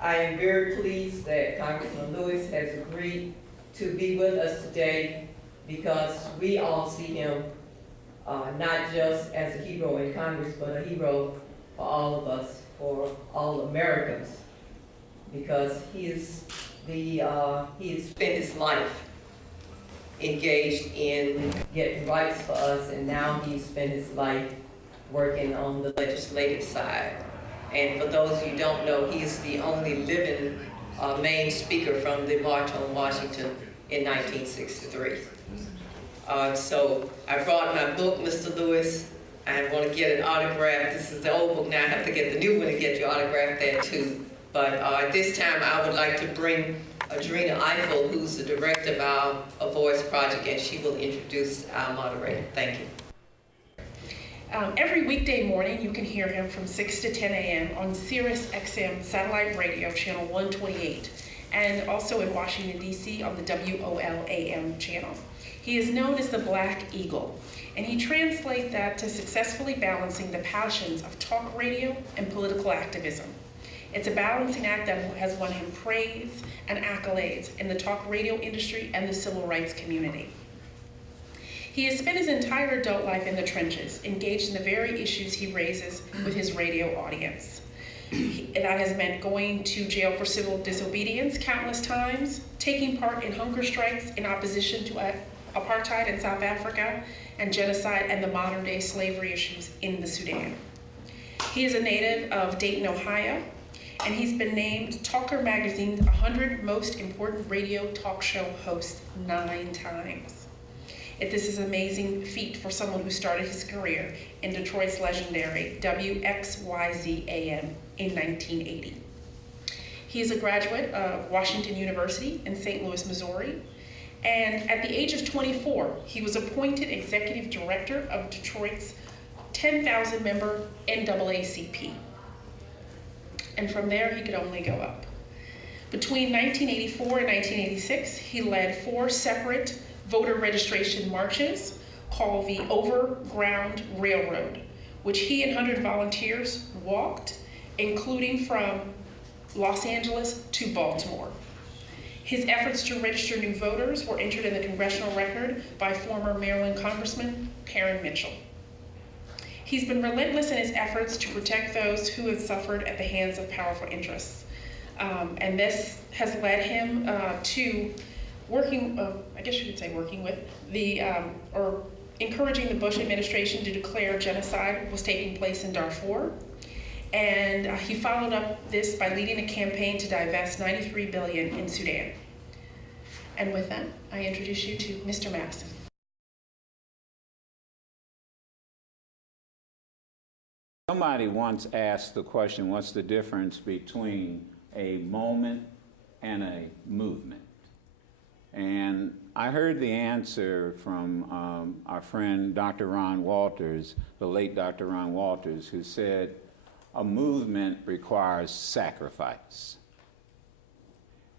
I am very pleased that Congressman Lewis has agreed to be with us today because we all see him not just as a hero in Congress, but a hero for all of us, for all Americans, because he has spent his life engaged in getting rights for us, and now he's spent his life working on the legislative side. And for those who don't know, he's the only living Maine speaker from the March on Washington in 1963. So I brought my book, Mr. Lewis. I want to get an autograph. This is the old book now. I have to get the new one and get your autograph there too. But at this time, I would like to bring Adrena Eiffel, who's the director of our Avoice project, and she will introduce our moderator. Thank you. Every weekday morning, you can hear him from 6 to 10 a.m. on Sirius XM satellite radio, channel 128, and also in Washington, D.C. on the WOL-AM channel. He is known as the Black Eagle, and he translates that to successfully balancing the passions of talk radio and political activism. It's a balancing act that has won him praise and accolades in the talk radio industry and the civil rights community. He has spent his entire adult life in the trenches, engaged in the very issues he raises with his radio audience. That has meant going to jail for civil disobedience countless times, taking part in hunger strikes in opposition to apartheid in South Africa, and genocide and the modern day slavery issues in the Sudan. He is a native of Dayton, Ohio, and he's been named Talker Magazine's 100 Most Important Radio Talk Show Hosts 9 times. This is an amazing feat for someone who started his career in Detroit's legendary WXYZ-AM in 1980. He is a graduate of Washington University in St. Louis, Missouri, and at the age of 24, he was appointed executive director of Detroit's 10,000-member NAACP. And from there, he could only go up. Between 1984 and 1986, he led 4 separate voter registration marches called the Overground Railroad, which he and 100 volunteers walked, including from Los Angeles to Baltimore. His efforts to register new voters were entered in the Congressional record by former Maryland Congressman Perrin Mitchell. He's been relentless in his efforts to protect those who have suffered at the hands of powerful interests. And this has led him to working with the, or encouraging the Bush administration to declare genocide was taking place in Darfur. And he followed up this by leading a campaign to divest $93 billion in Sudan. And with that, I introduce you to Mr. Madison. Somebody once asked the question, what's the difference between a moment and a movement? And I heard the answer from our friend Dr. Ron Walters, the late Dr. Ron Walters, who said, a movement requires sacrifice.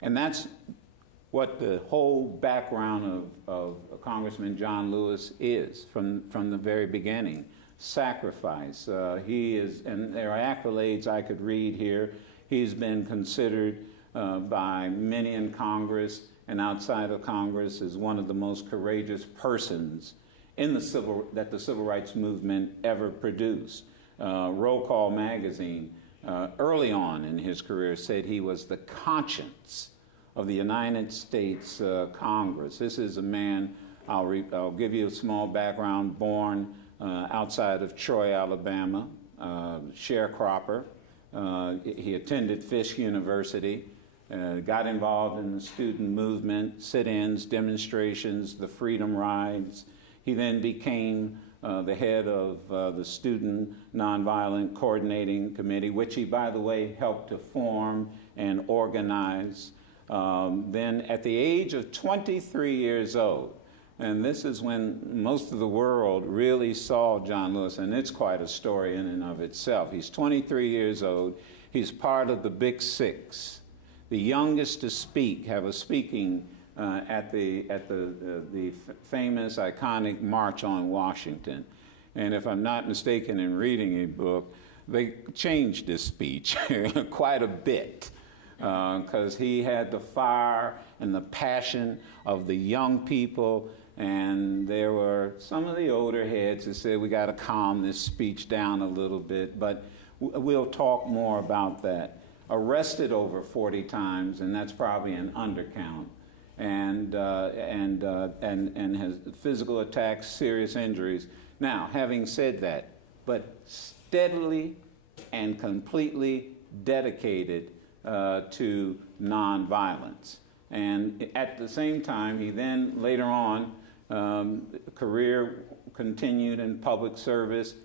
And that's what the whole background of Congressman John Lewis is from the very beginning. Sacrifice. He is, and there are accolades I could read here. He's been considered by many in Congress and outside of Congress as one of the most courageous persons in that the civil rights movement ever produced. Roll Call magazine, early on in his career, said he was the conscience of the United States Congress. This is a man, I'll give you a small background, born outside of Troy, Alabama, sharecropper. He attended Fisk University, got involved in the student movement, sit-ins, demonstrations, the Freedom Rides. He then became the head of the Student Nonviolent Coordinating Committee, which he, by the way, helped to form and organize. Then at the age of 23 years old, and this is when most of the world really saw John Lewis, and it's quite a story in and of itself. He's 23 years old. He's part of the Big Six, the youngest to speak, have a speaking at the famous, iconic March on Washington. And if I'm not mistaken in reading a book, they changed his speech quite a bit. because he had the fire and the passion of the young people, and there were some of the older heads who said we got to calm this speech down a little bit, but we'll talk more about that. Arrested over 40 times, and that's probably an undercount, and has physical attacks, serious injuries. Now, having said that, but steadily and completely dedicated to nonviolence. And at the same time, he then, later on, career continued in public service,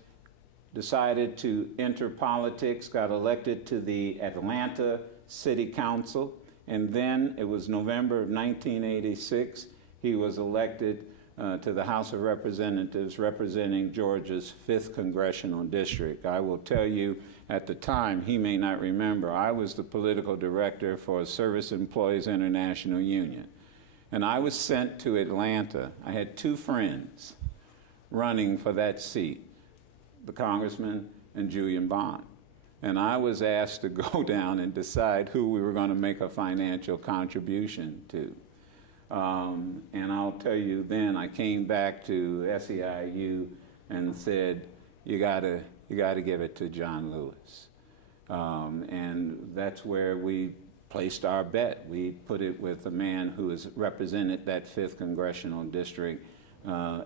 decided to enter politics, got elected to the Atlanta City Council, and then it was November of 1986, he was elected to the House of Representatives representing Georgia's 5th Congressional District. I will tell you, at the time, he may not remember, I was the political director for Service Employees International Union. And I was sent to Atlanta. I had 2 friends running for that seat, the congressman and Julian Bond. And I was asked to go down and decide who we were going to make a financial contribution to. And I'll tell you then, I came back to SEIU and said, you gotta give it to John Lewis. And that's where we placed our bet. We put it with a man who has represented that 5th Congressional District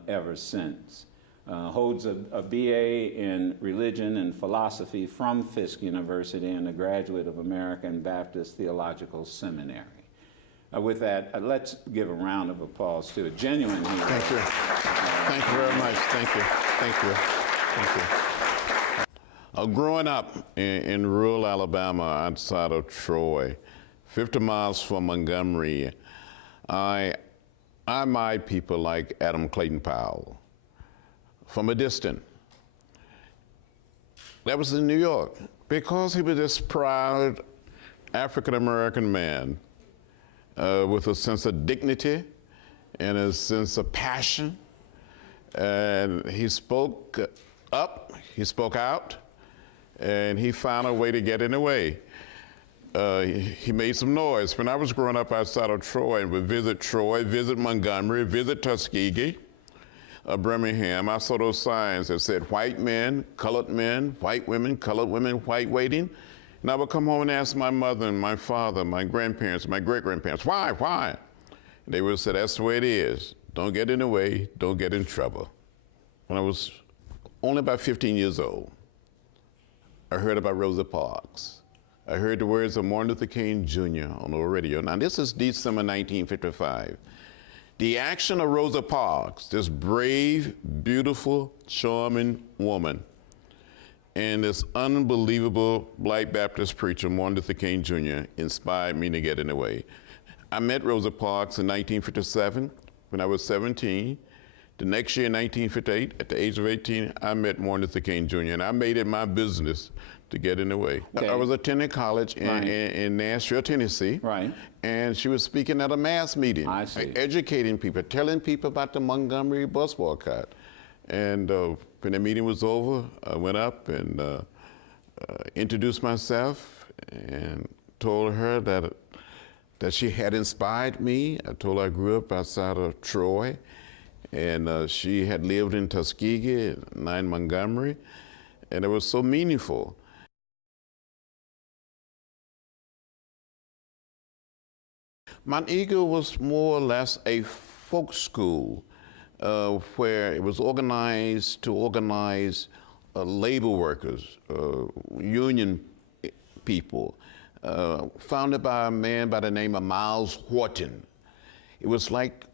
ever since. Holds a BA in religion and philosophy from Fisk University and a graduate of American Baptist Theological Seminary. With that, let's give a round of applause to a genuine hero. Thank you. Thank you very much. Thank you. Thank you. Thank you. Growing up in rural Alabama outside of Troy, 50 miles from Montgomery, I admired people like Adam Clayton Powell from a distance. That was in New York, because he was this proud African-American man with a sense of dignity and a sense of passion. And he spoke up, he spoke out, and he found a way to get in the way. He made some noise. When I was growing up outside of Troy, and would visit Montgomery, visit Tuskegee, Birmingham, I saw those signs that said white men, white women, colored women, white waiting. And I would come home and ask my mother and my father, my grandparents, my great-grandparents, why? And they would say, that's the way it is. Don't get in the way, don't get in trouble. When I was only about 15 years old, I heard about Rosa Parks. I heard the words of Martin Luther King Jr. on the radio. Now, this is December 1955. The action of Rosa Parks, this brave, beautiful, charming woman, and this unbelievable Black Baptist preacher, Martin Luther King Jr., inspired me to get in the way. I met Rosa Parks in 1957 when I was 17. The next year, in 1958, at the age of 18, I met Martin Luther King Jr., and I made it my business to get in the way. Okay. I was attending college in Nashville, Tennessee. Right. And she was speaking at a mass meeting. I see. Educating people, telling people about the Montgomery bus boycott. And when the meeting was over, I went up and introduced myself and told her that she had inspired me. I told her I grew up outside of Troy, and she had lived in Tuskegee, 9 Montgomery, and it was so meaningful. Mount Eagle was more or less a folk school where it was organized to organize labor workers, union people, founded by a man by the name of Miles Horton. It was like,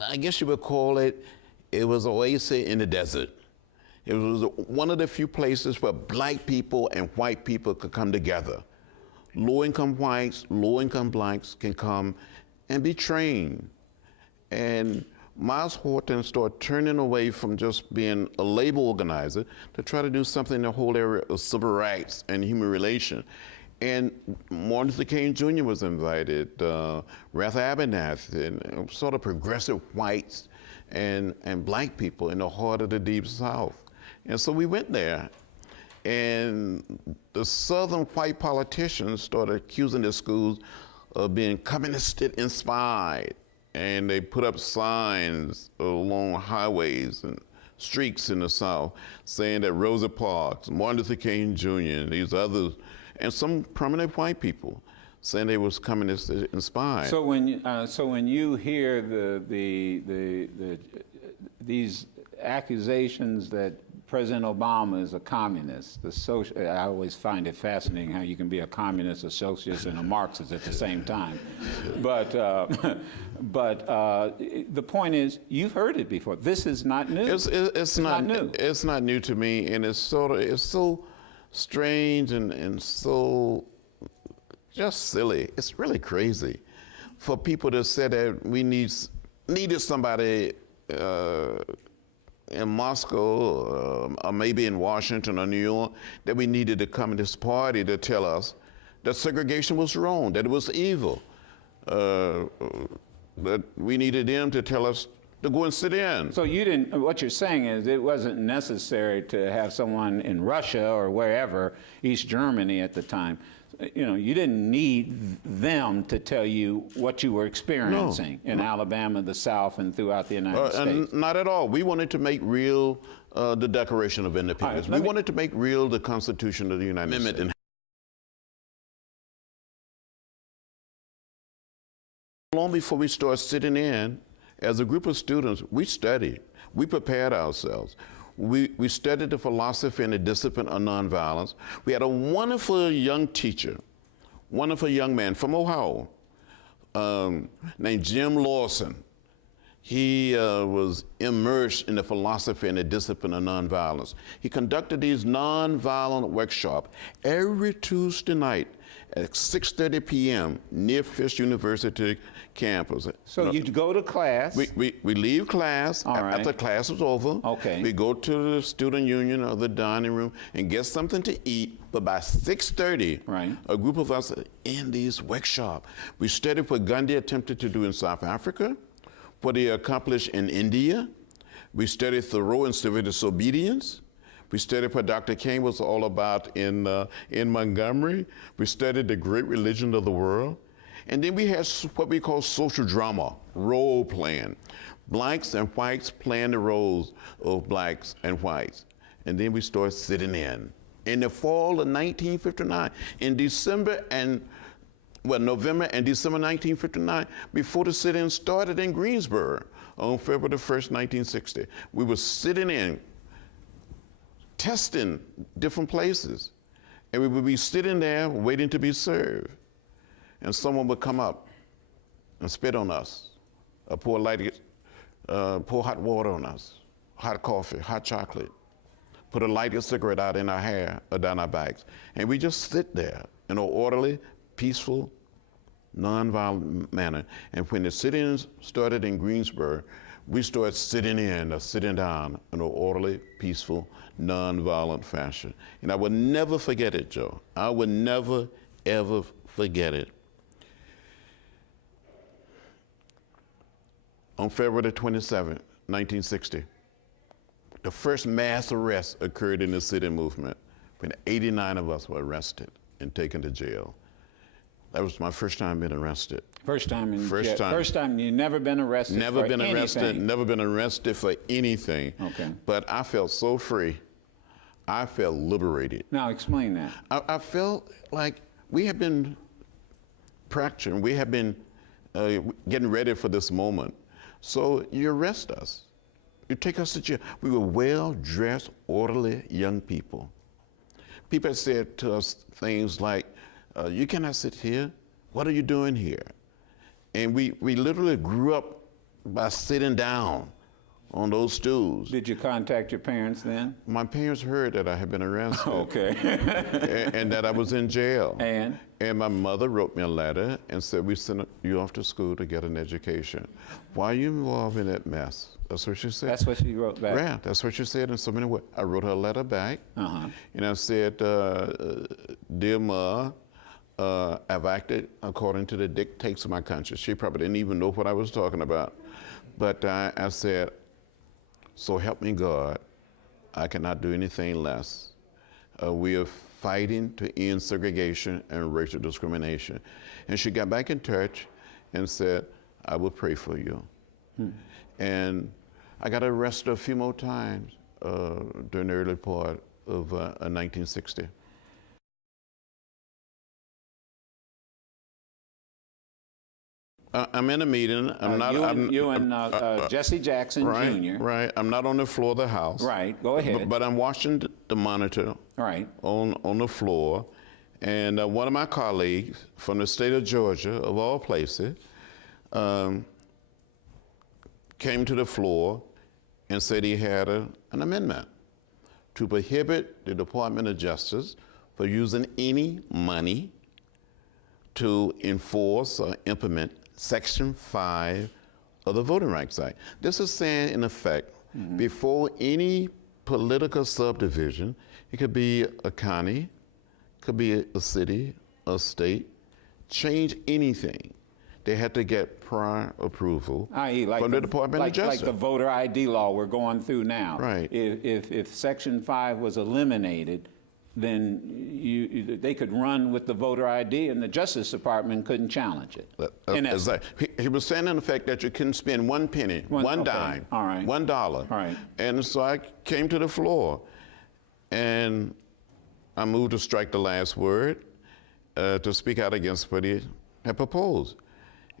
I guess you would call it, it was an oasis in the desert. It was one of the few places where black people and white people could come together. Low-income whites, low-income blacks can come and be trained. And Miles Horton started turning away from just being a labor organizer to try to do something in the whole area of civil rights and human relations. And Martin Luther King Jr. was invited, Ralph Abernathy, and sort of progressive whites and black people in the heart of the Deep South. And so we went there. And the southern white politicians started accusing the schools of being communist inspired. And they put up signs along highways and streets in the South saying that Rosa Parks, Martin Luther King Jr., and these others, and some prominent white people saying they was communist inspired. So when you hear these accusations that President Obama is a communist, I always find it fascinating how you can be a communist, a socialist, and a Marxist at the same time. But the point is, you've heard it before. This is not new. It's not new. It's not new to me, and it's so strange and so just silly. It's really crazy for people to say that we needed somebody in Moscow or maybe in Washington or New York, that we needed the Communist Party to tell us that segregation was wrong, that it was evil, that we needed them to tell us to go and sit in. So you didn't, what you're saying is it wasn't necessary to have someone in Russia or wherever, East Germany at the time, you didn't need them to tell you what you were experiencing in Alabama, the South, and throughout the United States. Not at all. We wanted to make real the Declaration of Independence. We wanted to make real the Constitution of the United States. Long before we started sitting in, as a group of students, we studied. We prepared ourselves. We studied the philosophy and the discipline of nonviolence. We had a wonderful young teacher, wonderful young man from Ohio, named Jim Lawson. He was immersed in the philosophy and the discipline of nonviolence. He conducted these nonviolent workshops every Tuesday night at 6:30 p.m. near Fisk University campus. So you'd go to class. We leave class after class was over. Okay. We go to the student union or the dining room and get something to eat. But by 6:30, a group of us are in these workshops. We studied what Gandhi attempted to do in South Africa, what he accomplished in India. We studied Thoreau and civil disobedience. We studied what Dr. King was all about in Montgomery. We studied the great religion of the world. And then we had what we call social drama, role playing. Blacks and whites playing the roles of blacks and whites. And then we started sitting in. In the fall of 1959, in November and December 1959, before the sit-in started in Greensboro on February 1st, 1960, we were sitting in, testing different places. And we would be sitting there waiting to be served. And someone would come up and spit on us, or pour hot water on us, hot coffee, hot chocolate, put a lighted cigarette out in our hair or down our backs. And we just sit there in an orderly, peaceful, nonviolent manner. And when the sit-ins started in Greensboro, we started sitting in or sitting down in an orderly, peaceful, nonviolent fashion. And I will never forget it, Joe. I will never, ever forget it. On February 27, 1960, the first mass arrest occurred in the sit-in movement when 89 of us were arrested and taken to jail. That was my first time being arrested. First time in First time. First time you've never been arrested Never been arrested, never been arrested for anything. Okay. But I felt so free. I felt liberated. Now explain that. I felt like we have been practicing, we have been getting ready for this moment. So you arrest us. You take us to jail. We were well-dressed, orderly young people. People said to us things like, you cannot sit here. What are you doing here? And we literally grew up by sitting down on those stools. Did you contact your parents then? My parents heard that I had been arrested. Okay. and that I was in jail. And my mother wrote me a letter and said, we sent you off to school to get an education. Why are you involved in that mess? That's what she said. That's what she wrote back? Yeah, that's what she said in so many words. I wrote her a letter back, and I said, dear Ma, I've acted according to the dictates of my conscience. She probably didn't even know what I was talking about. But I said, so help me God, I cannot do anything less. We are fighting to end segregation and racial discrimination. And she got back in touch and said, I will pray for you. And I got arrested a few more times during the early part of 1960. I'm in a meeting. You and Jesse Jackson right, Jr. Right. I'm not on the floor of the House. Right. Go ahead. But I'm watching the monitor. Right. On the floor, and one of my colleagues from the state of Georgia, of all places, came to the floor and said he had an amendment to prohibit the Department of Justice for using any money to enforce or implement Section 5 of the Voting Rights Act. This is saying, in effect, before any political subdivision, it could be a county, could be a city, a state, change anything, they had to get prior approval from the Department of Justice. Like the voter ID law we're going through now. Right. If Section 5 was eliminated, then they could run with the voter ID and the Justice Department couldn't challenge it. Exactly. He was saying, in effect, that you couldn't spend one penny, one dime, all right. $1. All right. And so I came to the floor, and I moved to strike the last word to speak out against what he had proposed.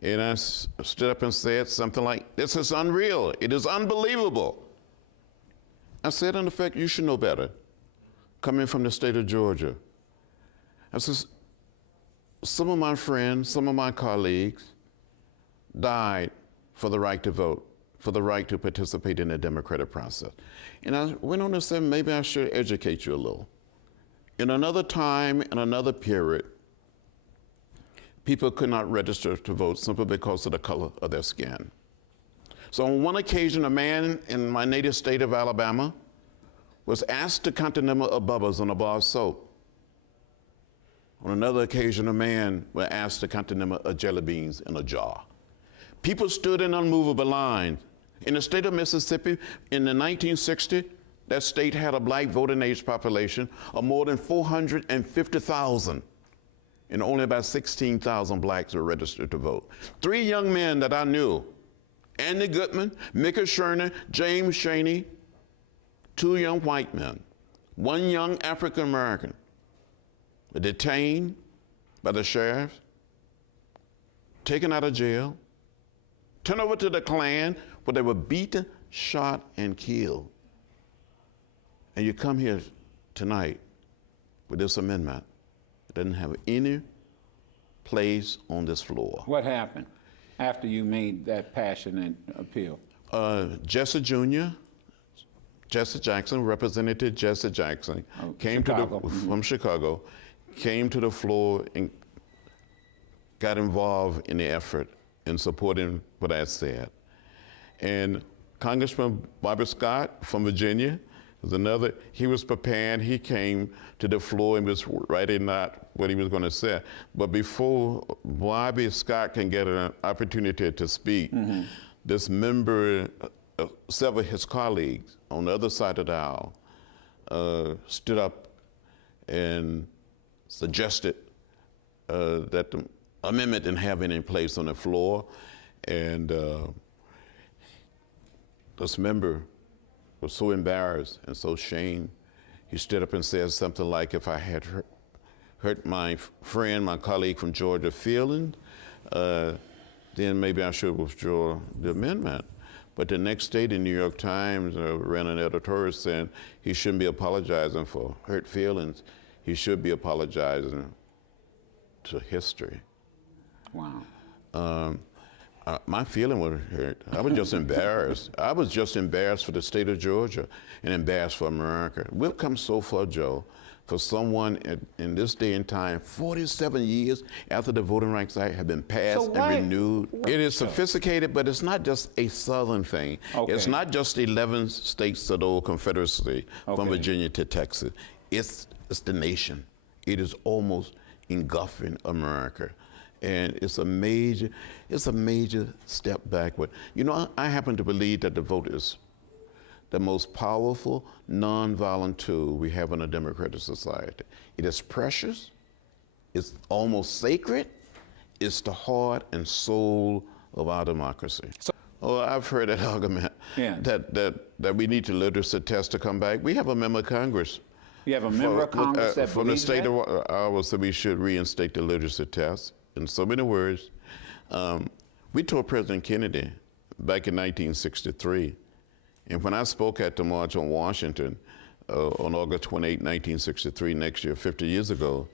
And I stood up and said something like, this is unreal. It is unbelievable. I said, in effect, you should know better, coming from the state of Georgia. I said, some of my friends, some of my colleagues died for the right to vote, for the right to participate in the democratic process. And I went on to say, maybe I should educate you a little. In another time, in another period, people could not register to vote simply because of the color of their skin. So on one occasion, a man in my native state of Alabama was asked to count the number of bubbles on a bar of soap. On another occasion, a man was asked to count the number of jelly beans in a jar. People stood in unmovable lines. In the state of Mississippi, in the 1960s, that state had a black voting age population of more than 450,000. And only about 16,000 blacks were registered to vote. 3 young men that I knew, Andy Goodman, Micah Sherner, James Shaney, 2 young white men, 1 young African American, were detained by the sheriff, taken out of jail, turned over to the Klan, where they were beaten, shot, and killed. And you come here tonight with this amendment. Doesn't have any place on this floor. What happened after you made that passionate appeal? Jesse Jr., Jesse Jackson, Representative Jesse Jackson, came from Chicago, came to the floor and got involved in the effort in supporting what I said. And Congressman Bobby Scott from Virginia was another. He was prepared. He came to the floor and was writing out what he was going to say. But before Bobby Scott can get an opportunity to speak, this member, several of his colleagues on the other side of the aisle stood up and suggested that the amendment didn't have any place on the floor. And this member was so embarrassed and so ashamed, he stood up and said something like, if I had hurt my friend, my colleague from Georgia feelings, then maybe I should withdraw the amendment. But the next day, the New York Times ran an editorial saying he shouldn't be apologizing for hurt feelings. He should be apologizing to history. Wow. My feeling was hurt. I was just embarrassed. I was just embarrassed for the state of Georgia and embarrassed for America. We've come so far, Joe, for someone in this day and time, 47 years after the Voting Rights Act had been passed and renewed. It is sophisticated, but it's not just a Southern thing. Okay. It's not just 11 states of the old Confederacy from Virginia to Texas. It's the nation. It is almost engulfing America. And it's a major step backward. You know, I happen to believe that the vote is the most powerful nonviolent tool we have in a democratic society. It is precious, it's almost sacred, it's the heart and soul of our democracy. Oh, I've heard that argument that we need the literacy test to come back. We have a member of Congress. You have a member of Congress that from the believes state that? of Iowa said we should reinstate the literacy test. In so many words, we told President Kennedy back in 1963, and when I spoke at the March on Washington on August 28, 1963, next year, 50 years ago,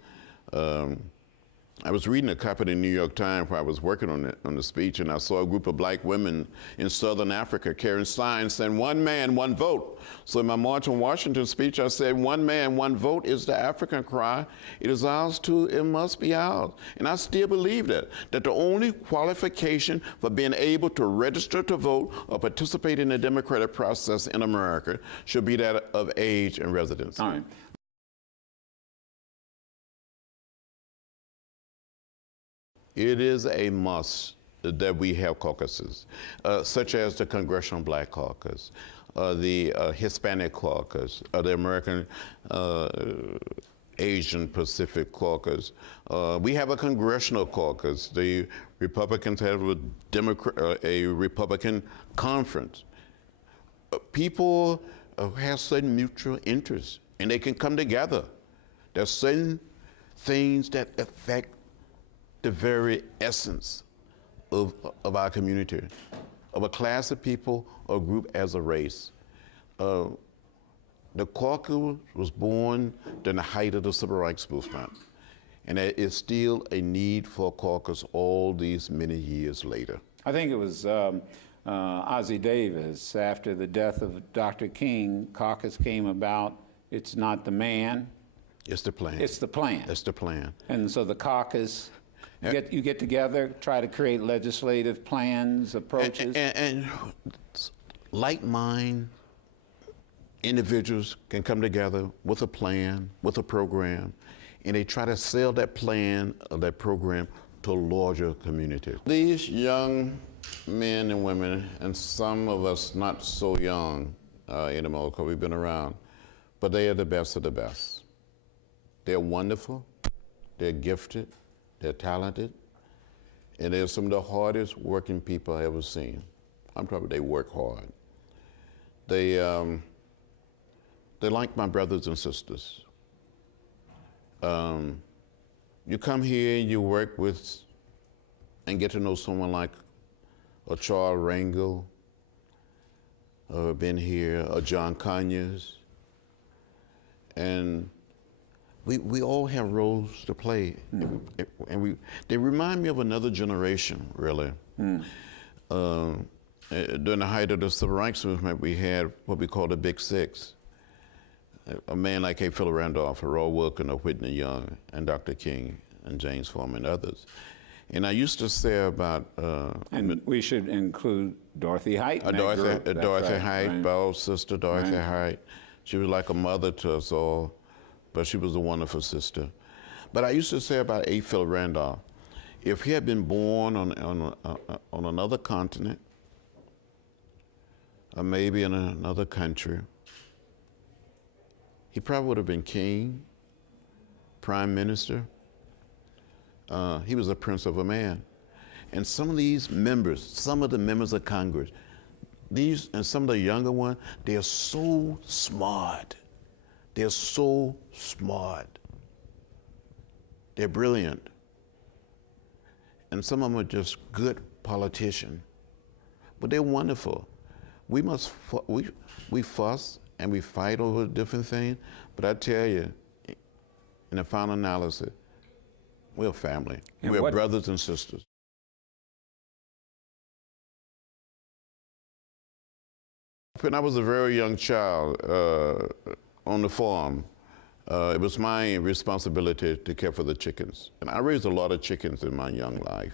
I was reading a copy of the New York Times where I was working on the speech, and I saw a group of black women in Southern Africa carrying signs saying, "One man, one vote." So in my March on Washington speech, I said, "One man, one vote is the African cry. It is ours too, it must be ours." And I still believe that the only qualification for being able to register to vote or participate in the democratic process in America should be that of age and residence. All right. It is a must that we have caucuses, such as the Congressional Black Caucus, the Hispanic Caucus, the American Asian Pacific Caucus. We have a Congressional Caucus. The Republicans have a Republican conference. People have certain mutual interests, and they can come together. There's certain things that affect the very essence of our community, of a class of people or group as a race. The caucus was born during the height of the Civil Rights Movement, and there is still a need for a caucus all these many years later. I think it was Ozzie Davis, after the death of Dr. King, caucus came about. It's not the man. It's the plan. It's the plan. It's the plan. And so the caucus, you get together, try to create legislative plans, approaches. And like mind individuals can come together with a plan, with a program, and they try to sell that plan or that program to a larger community. These young men and women, and some of us not so young anymore because we've been around, but they are the best of the best. They're wonderful, they're gifted, they're talented, and they're some of the hardest working people I've ever seen. They work hard. They're like my brothers and sisters. You come here and you work with and get to know someone like a Charles Rangel, or been here, or John Conyers, and we all have roles to play, and they remind me of another generation, really. During the height of the Civil Rights Movement, we had what we call the Big Six. A man like A. Philip Randolph, Harold Wilkin, Whitney Young, and Dr. King, and James Foreman, and others. And I used to say about... and we should include Dorothy Height. Dorothy Height, Bell's sister, Dorothy Height. She was like a mother to us all, but she was a wonderful sister. But I used to say about A. Philip Randolph, if he had been born on another continent, or maybe in another country, he probably would have been king, prime minister. He was a prince of a man. And some of the members of Congress, and some of the younger ones, they are so smart. They're so smart. They're brilliant. And some of them are just good politicians. But they're wonderful. We fuss and we fight over different things, but I tell you, in the final analysis, we're family. And we're brothers and sisters. When I was a very young child on the farm, it was my responsibility to care for the chickens. And I raised a lot of chickens in my young life.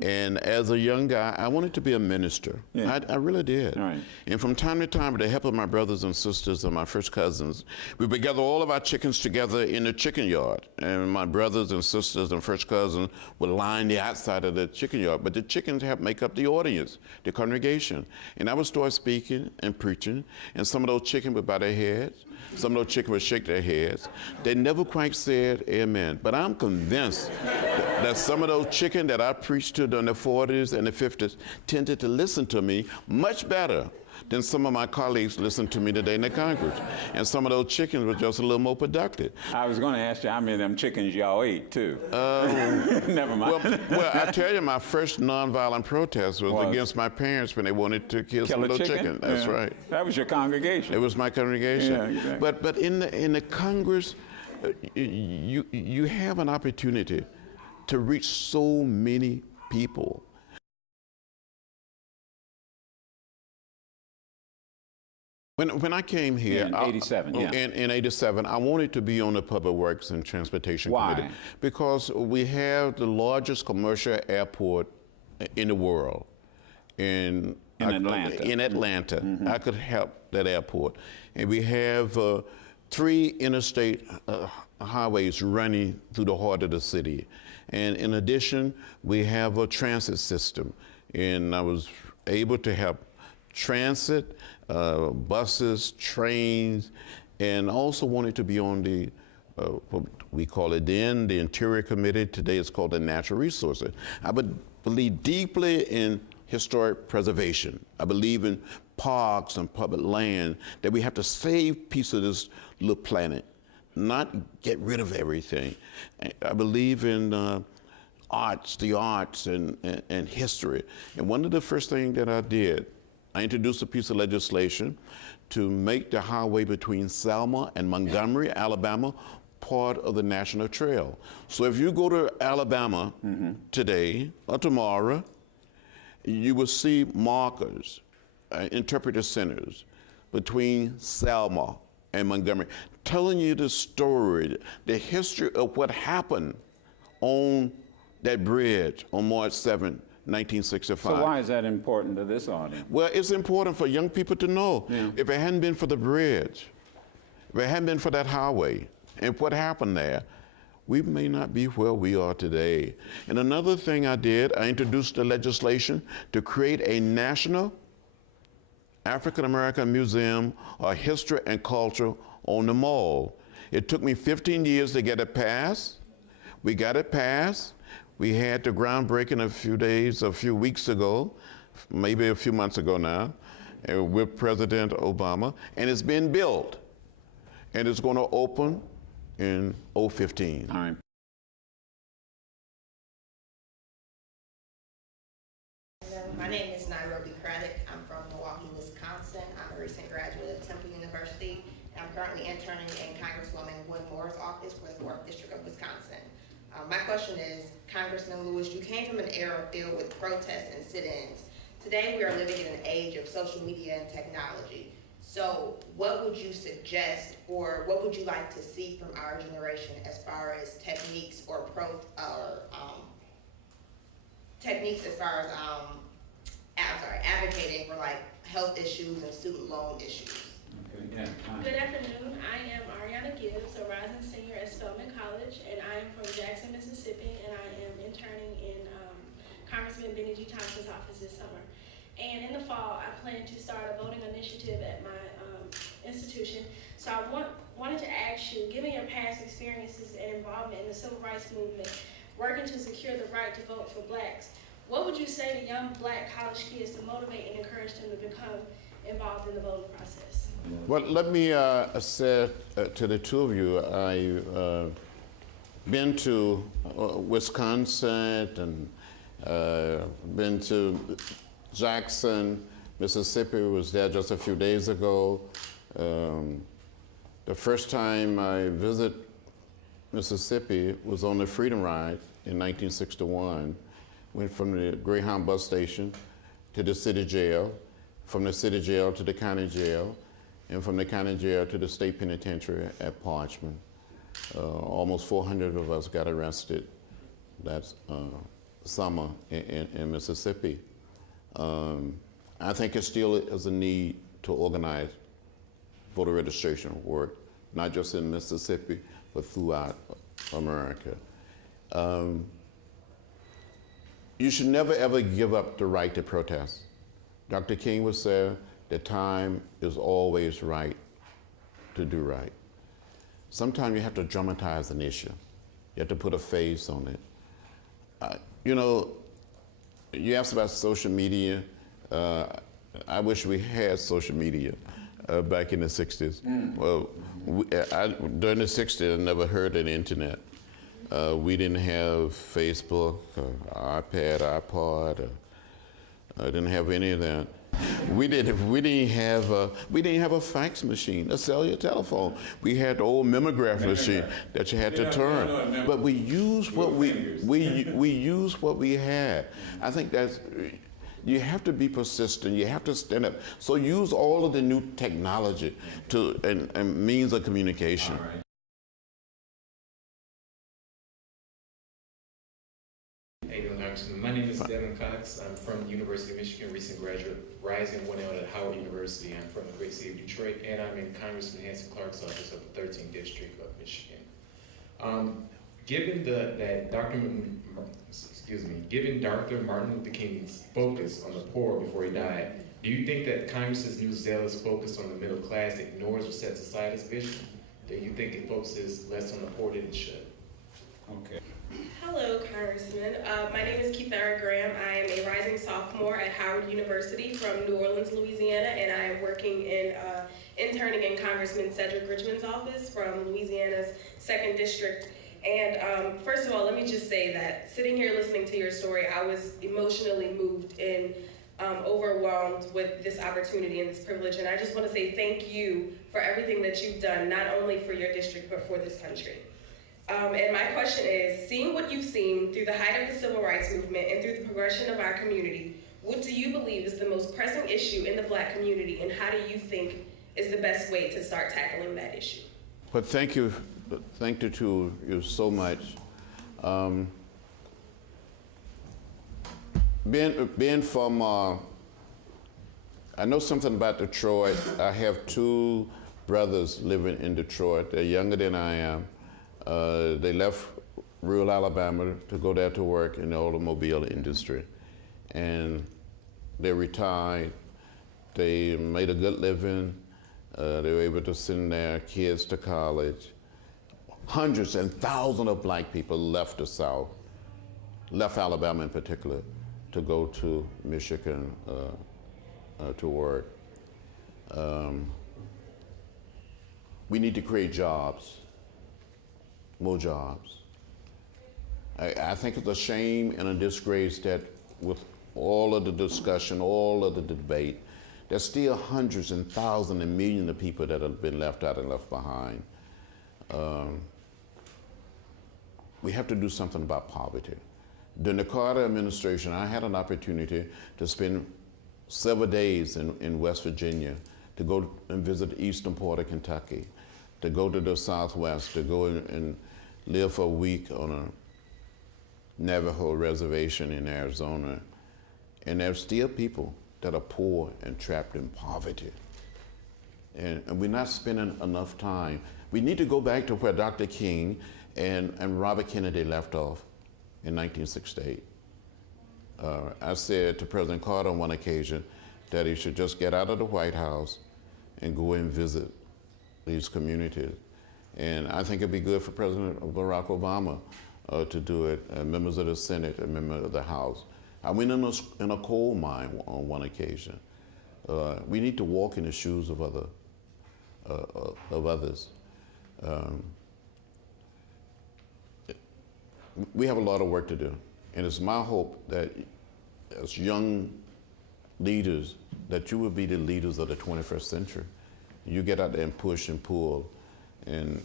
And as a young guy, I wanted to be a minister. Yeah. I really did. Right. And from time to time, with the help of my brothers and sisters and my first cousins, we would gather all of our chickens together in the chicken yard. And my brothers and sisters and first cousins would line the outside of the chicken yard. But the chickens helped make up the audience, the congregation. And I would start speaking and preaching, and some of those chickens would bow their heads. Some of those chickens would shake their heads. They never quite said amen. But I'm convinced that some of those chickens that I preached to during the 40s and the 50s tended to listen to me much better than some of my colleagues listen to me today in the Congress. And some of those chickens were just a little more productive. I was going to ask you how many of them chickens y'all ate, too. Never mind. Well, I tell you, my first nonviolent protest was against my parents when they wanted to kill some little chicken. That's right. That was your congregation. It was my congregation. Yeah, exactly. But in the Congress, you have an opportunity to reach so many people. When I came here in 87, in 87, I wanted to be on the Public Works and Transportation Committee because we have the largest commercial airport in the world. In Atlanta. In Atlanta. Mm-hmm. I could help that airport. And we have 3 interstate highways running through the heart of the city. And in addition, we have a transit system. And I was able to help transit, buses, trains, and also wanted to be on the, what we call it then, the Interior Committee. Today it's called the Natural Resources. I believe deeply in historic preservation. I believe in parks and public land, that we have to save pieces of this little planet, not get rid of everything. I believe in arts, the arts and history. And one of the first things that I did, I introduced a piece of legislation to make the highway between Selma and Montgomery, Alabama, part of the National Trail. So if you go to Alabama today or tomorrow, you will see markers, interpretive centers between Selma and Montgomery, telling you the story, the history of what happened on that bridge on March 7th, 1965. So why is that important to this audience? Well, it's important for young people to know. Yeah. If it hadn't been for the bridge, if it hadn't been for that highway, and what happened there, we may not be where we are today. And another thing I did, I introduced the legislation to create a national African American museum of history and culture on the mall. It took me 15 years to get it passed. We got it passed. We had the groundbreaking a few weeks ago, maybe a few months ago now, with President Obama, and it's been built. And it's going to open in 2015. All right. My name is Nairobi Craddock. I'm from Milwaukee, Wisconsin. I'm a recent graduate of Temple University. I'm currently interning in Congresswoman Wood Moore's office for the 4th District of Wisconsin. My question is, Congressman Lewis, you came from an era filled with protests and sit-ins. Today we are living in an age of social media and technology. So what would you suggest, or what would you like to see from our generation as far as techniques or advocating for like health issues and student loan issues? Okay, yeah. Good afternoon. I am Ariana Gibbs, a rising senior at Spelman College, and I am from Jackson, Mississippi, and I am interning in Congressman Benny G. Thompson's office this summer. And in the fall, I plan to start a voting initiative at my institution. So I wanted to ask you, given your past experiences and involvement in the civil rights movement, working to secure the right to vote for blacks, what would you say to young black college kids to motivate and encourage them to become involved in the voting process? Well, let me say to the two of you, I've been to Wisconsin and been to Jackson, Mississippi. Was there just a few days ago. The first time I visited Mississippi was on the Freedom Ride in 1961. Went from the Greyhound bus station to the city jail, from the city jail to the county jail, and from the county jail to the state penitentiary at Parchman. Almost 400 of us got arrested that summer in Mississippi. I think it still is a need to organize voter registration work, not just in Mississippi, but throughout America. You should never ever give up the right to protest. Dr. King would say, the time is always right to do right. Sometimes you have to dramatize an issue. You have to put a face on it. You know, you asked about social media. I wish we had social media back in the 60s. Well, during the 60s, I never heard of the internet. We didn't have Facebook, iPad, iPod. I didn't have any of that. We didn't have a fax machine, a cellular telephone. We had the old mimeograph machine that you had to turn. But we used what we used what we had. I think that's, you have to be persistent. You have to stand up. So use all of the new technology and means of communication. My name is Devin Cox. I'm from the University of Michigan, recent graduate, rising one out at Howard University. I'm from the great city of Detroit, and I'm in Congressman Hanson Clark's office of the 13th District of Michigan. Given given Dr. Martin Luther King's focus on the poor before he died, do you think that Congress's new zealous focus on the middle class ignores or sets aside his vision? Do you think it focuses less on the poor than it should? Okay. Hello, Congressman. My name is Keithara Graham. I am a rising sophomore at Howard University from New Orleans, Louisiana, and I am working in interning in Congressman Cedric Richmond's office from Louisiana's 2nd District. And first of all, let me just say that sitting here listening to your story, I was emotionally moved and overwhelmed with this opportunity and this privilege. And I just want to say thank you for everything that you've done, not only for your district, but for this country. And my question is, seeing what you've seen through the height of the civil rights movement and through the progression of our community, what do you believe is the most pressing issue in the Black community, and how do you think is the best way to start tackling that issue? But thank you to you so much. Being from, I know something about Detroit. I have 2 brothers living in Detroit. They're younger than I am. They left rural Alabama to go there to work in the automobile industry. And they retired. They made a good living. They were able to send their kids to college. Hundreds and thousands of Black people left the South, left Alabama in particular, to go to Michigan to work. We need to create jobs. More jobs. I think it's a shame and a disgrace that with all of the discussion, all of the debate, there's still hundreds and thousands and millions of people that have been left out and left behind. We have to do something about poverty. During the Carter administration, I had an opportunity to spend several days in West Virginia, to go and visit the eastern part of Kentucky, to go to the Southwest, to go and live for a week on a Navajo reservation in Arizona. And there's still people that are poor and trapped in poverty. And we're not spending enough time. We need to go back to where Dr. King and Robert Kennedy left off in 1968. I said to President Carter on one occasion that he should just get out of the White House and go and visit these communities. And I think it'd be good for President Barack Obama to do it, members of the Senate and members of the House. I went in a coal mine on one occasion. We need to walk in the shoes of others. We have a lot of work to do, and it's my hope that as young leaders, that you will be the leaders of the 21st century. You get out there and push and pull and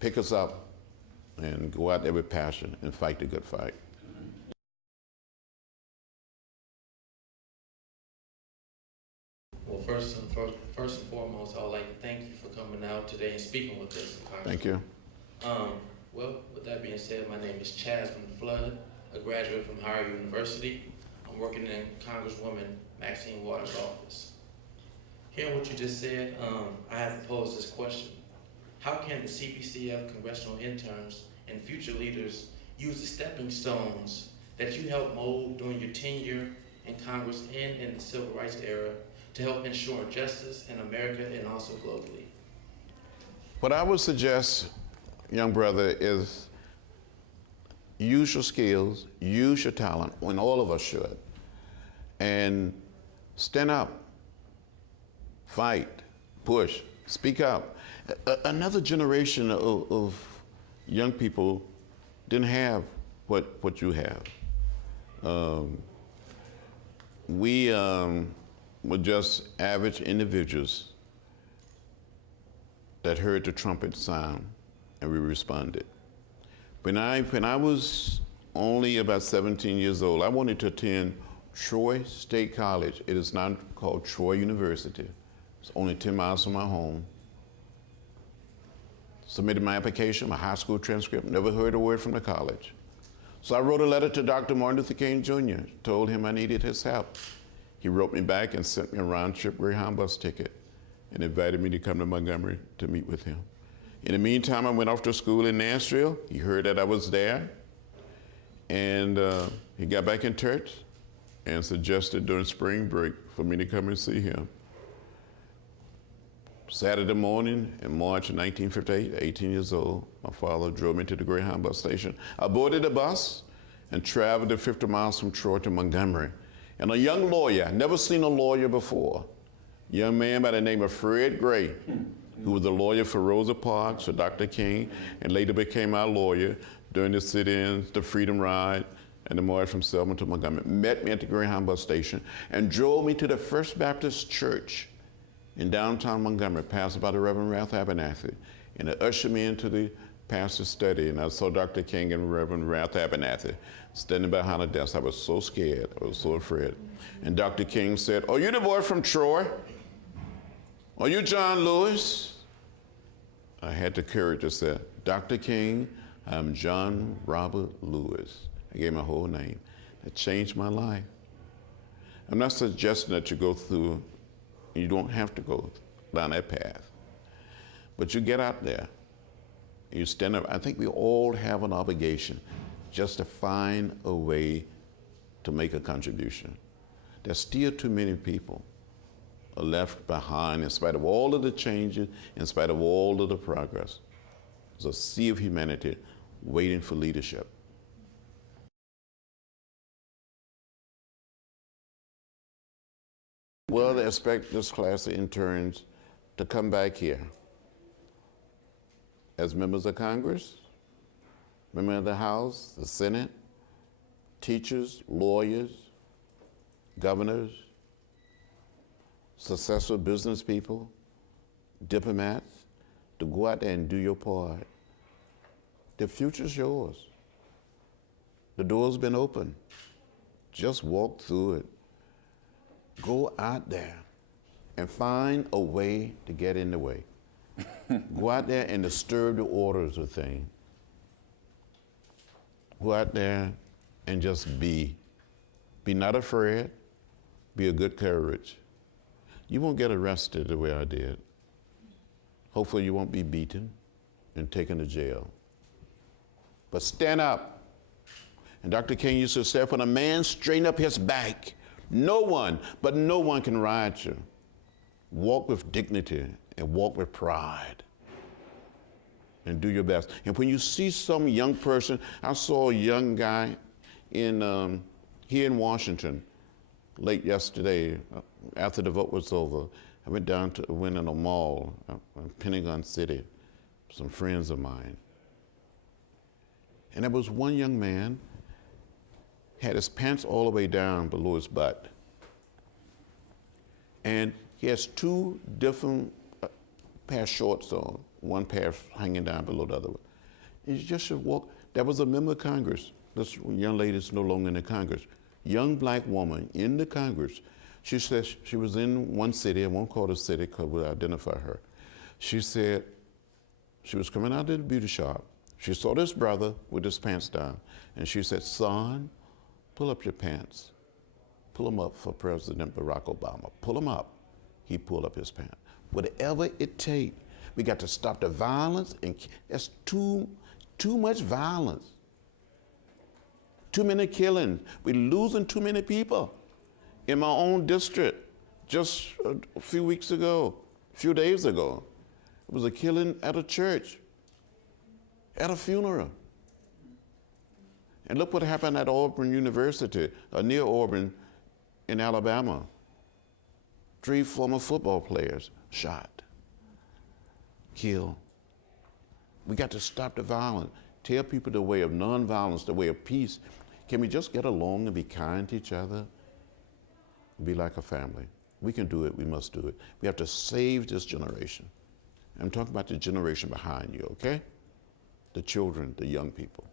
pick us up and go out there with passion and fight the good fight. Well, first and foremost, I would like to thank you for coming out today and speaking with us. Thank you. Well, with that being said, my name is Chasman Flood, a graduate from Howard University. I'm working in Congresswoman Maxine Waters' office. Hearing what you just said, I have to pose this question. How can the CPCF congressional interns and future leaders use the stepping stones that you helped mold during your tenure in Congress and in the Civil Rights era to help ensure justice in America and also globally? What I would suggest, young brother, is use your skills, use your talent, when all of us should, and stand up, fight, push, speak up. Another generation of young people didn't have what you have. We were just average individuals that heard the trumpet sound, and we responded. When I was only about 17 years old, I wanted to attend Troy State College. It is now called Troy University. It's only 10 miles from my home. Submitted my application, my high school transcript, never heard a word from the college. So I wrote a letter to Dr. Martin Luther King Jr., told him I needed his help. He wrote me back and sent me a round-trip Greyhound bus ticket and invited me to come to Montgomery to meet with him. In the meantime, I went off to school in Nashville. He heard that I was there, and he got back in touch and suggested during spring break for me to come and see him. Saturday morning in March of 1958, 18 years old, my father drove me to the Greyhound bus station. I boarded the bus and traveled the 50 miles from Troy to Montgomery. And a young lawyer, I'd never seen a lawyer before, a young man by the name of Fred Gray, who was a lawyer for Rosa Parks, for Dr. King, and later became our lawyer during the sit-ins, the Freedom Ride, and the march from Selma to Montgomery, met me at the Greyhound bus station and drove me to the First Baptist Church in downtown Montgomery, passed by the Reverend Ralph Abernathy, and it ushered me into the pastor's study, and I saw Dr. King and Reverend Ralph Abernathy standing behind a desk. I was so scared, I was so afraid. And Dr. King said, "Are you the boy from Troy? Are you John Lewis?" I had the courage to say, "Dr. King, I'm John Robert Lewis." I gave my whole name. It changed my life. I'm not suggesting that you go through, you don't have to go down that path. But you get out there, you stand up. I think we all have an obligation just to find a way to make a contribution. There's still too many people are left behind in spite of all of the changes, in spite of all of the progress. There's a sea of humanity waiting for leadership. Well, they expect this class of interns to come back here as members of Congress, members of the House, the Senate, teachers, lawyers, governors, successful business people, diplomats, to go out there and do your part. The future's yours. The door's been open. Just walk through it. Go out there and find a way to get in the way. Go out there and disturb the orders of things. Go out there and just be. Be not afraid. Be a good courage. You won't get arrested the way I did. Hopefully you won't be beaten and taken to jail. But stand up. And Dr. King used to say, when a man straighten up his back, no one, but no one can ride you. Walk with dignity and walk with pride. And do your best. And when you see some young person, I saw a young guy in here in Washington late yesterday after the vote was over. I went in a mall in Pentagon City, some friends of mine. And there was one young man, had his pants all the way down below his butt. And he has two different pair of shorts on, one pair hanging down below the other one. And you just should walk. That was a member of Congress. This young lady is no longer in the Congress. Young black woman in the Congress. She said she was in one city, I won't call the city because we'll identify her. She said, She was coming out of the beauty shop. She saw this brother with his pants down, and she said, "Son, pull up your pants. Pull them up for President Barack Obama. Pull them up." He pulled up his pants. Whatever it takes, we got to stop the violence, and that's too much violence. Too many killings. We're losing too many people. In my own district, just a few weeks ago, a few days ago, it was a killing at a church, at a funeral. And look what happened at Auburn University, near Auburn in Alabama. 3 former football players shot, killed. We got to stop the violence. Tell people the way of nonviolence, the way of peace. Can we just get along and be kind to each other? Be like a family. We can do it, we must do it. We have to save this generation. I'm talking about the generation behind you, okay? The children, the young people.